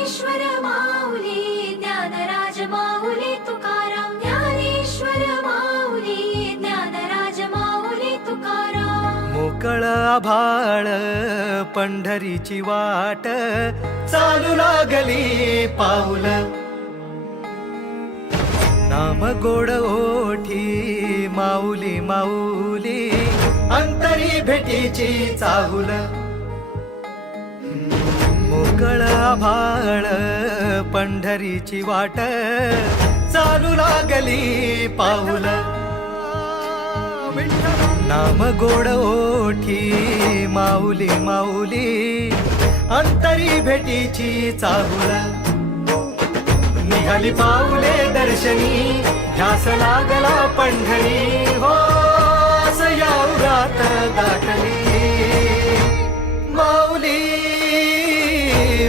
ज्ञानेश्वर माऊली ज्ञानराज माऊली तुकाराम ज्ञानेश्वर माऊली ज्ञानराज माऊली तुकाराम मोकळ आभाळ पंढरीची वाट चालू लागली पाऊल नाम गोड ओठी माऊली माऊली अंतरी भेटीची चाहुल मोकळ आभाळ पंढरीची वाट चालू लागली पाऊल नाम गोड ओठी माऊली माऊली अंतरी भेटीची चाहुल निघाली पाऊले दर्शनी ध्यास लागला पंढरी हो असया उरात दाटली माऊली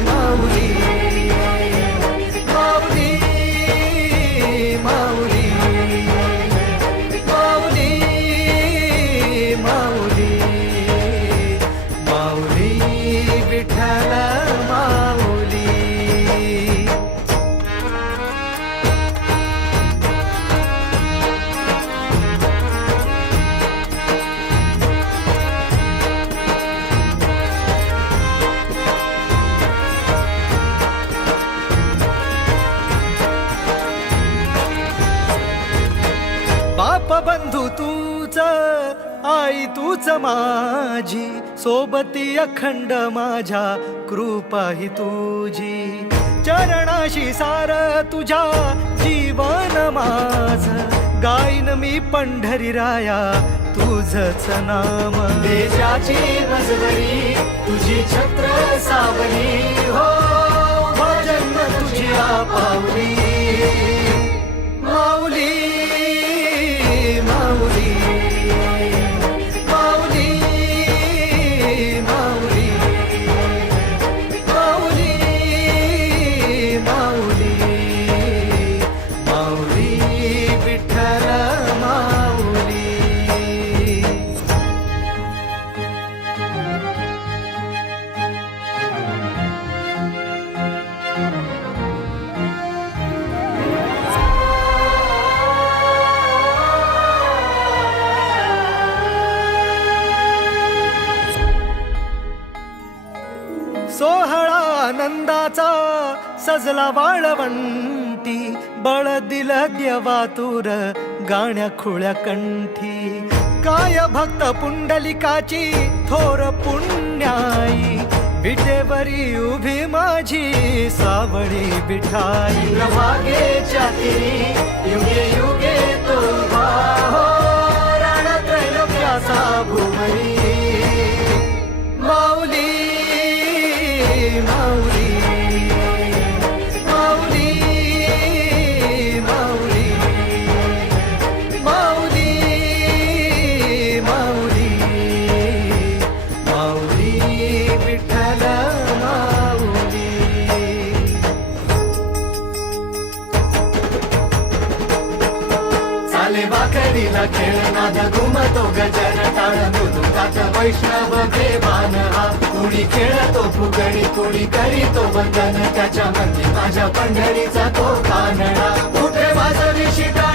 माऊली माऊली माऊली माऊली माऊली माऊली विठ्ठल माऊली बाप बंधू तूच आई तूच माझी सोबती अखंड माझ्या कृपा ही तुझी चरणाशी सार तुझ्या जीवन माझ गाईन मी पंढरी राया तुझच नाम देशाची मजवरी तुझी छत्र सावली हो भजन तुझी पावली माऊली माऊली माऊली माऊली माऊली माऊली माऊली विठ्ठल माऊली सोहळा आनंदाचा सजला वाळवंटी बळ दिल देवातूर गाण्या खुळ्या कंठी काय भक्त पुंडलिकाची थोर पुण्याई विटेवरी उभी माझी सावळी विठाई प्रभागेच्या तिरी युगे युगे तो उभा हो रणत्रैलोक्याचा भुवरी माऊली माऊली माऊली माऊली माऊली माऊली माऊली विठ्ठल माऊली चाले वाकडीला खेळ नाद घुमतो गजर टाळ मृदुंगात वैष्णव देवान हा कुणी खेळतो फुगडी कुणी करीतो वंदन त्याच्या मंदी माझ्या पंढरीचा तो कानडा कुठे वाजवी शिटा